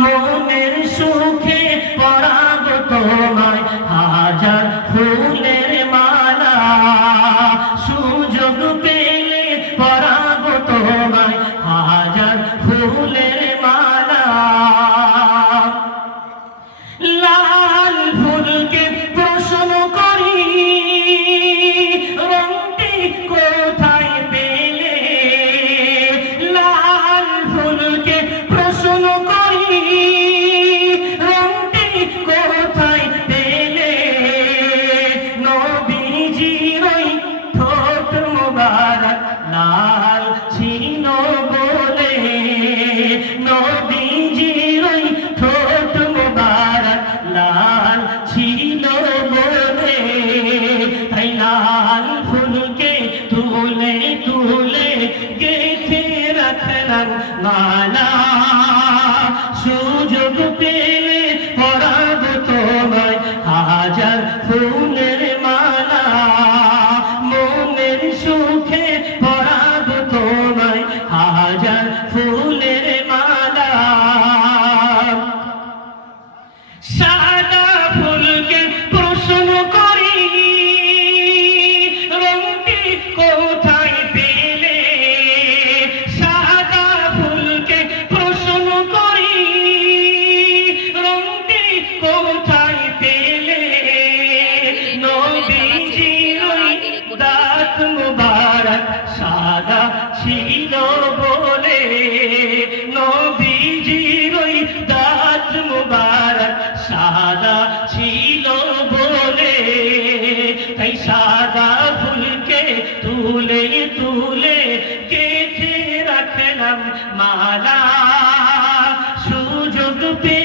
মনের সুখে পরাব তোমায় হাজার ফুলের মালা, সুযোগ পেলে পরাব তোমায় হাজার ফুলের মালা। লাল ফুলকে প্রশ্ন করি রংটি কোথায় পেলে, লাল ফুলকে প্রশ্ন করি রংটি কোথায় পেলে। নবীজির ওই ঠোঁট মোবারক লাল ছিল বলে, নবীজির ওই ঠোঁট মোবারক লাল ছিল বলে, তাই লাল ফুলকে তুলে তুলে গেঁথে রাখলাম মালা। সুযোগ পেলে পরাব তোমায় হাজার ফুলের মালা, মনের সুখে পরাব তোমায় হাজার ফুলের মালা। সাদা ফুলকে প্রশ্ন করি রংটি কোথায় পেলে, সাদা ফুলকে প্রশ্ন করি রংটি কোথায় পেলে। নবীজির ওই দাঁত মুবারক সাদা ছিল বলে, নবীজির ওই দাঁত মুবারক সাদা ছিল বলে, তাই সাদা ফুলকে তুলে তুলে গেঁথে রাখলাম মালা। সুযোগ পেলে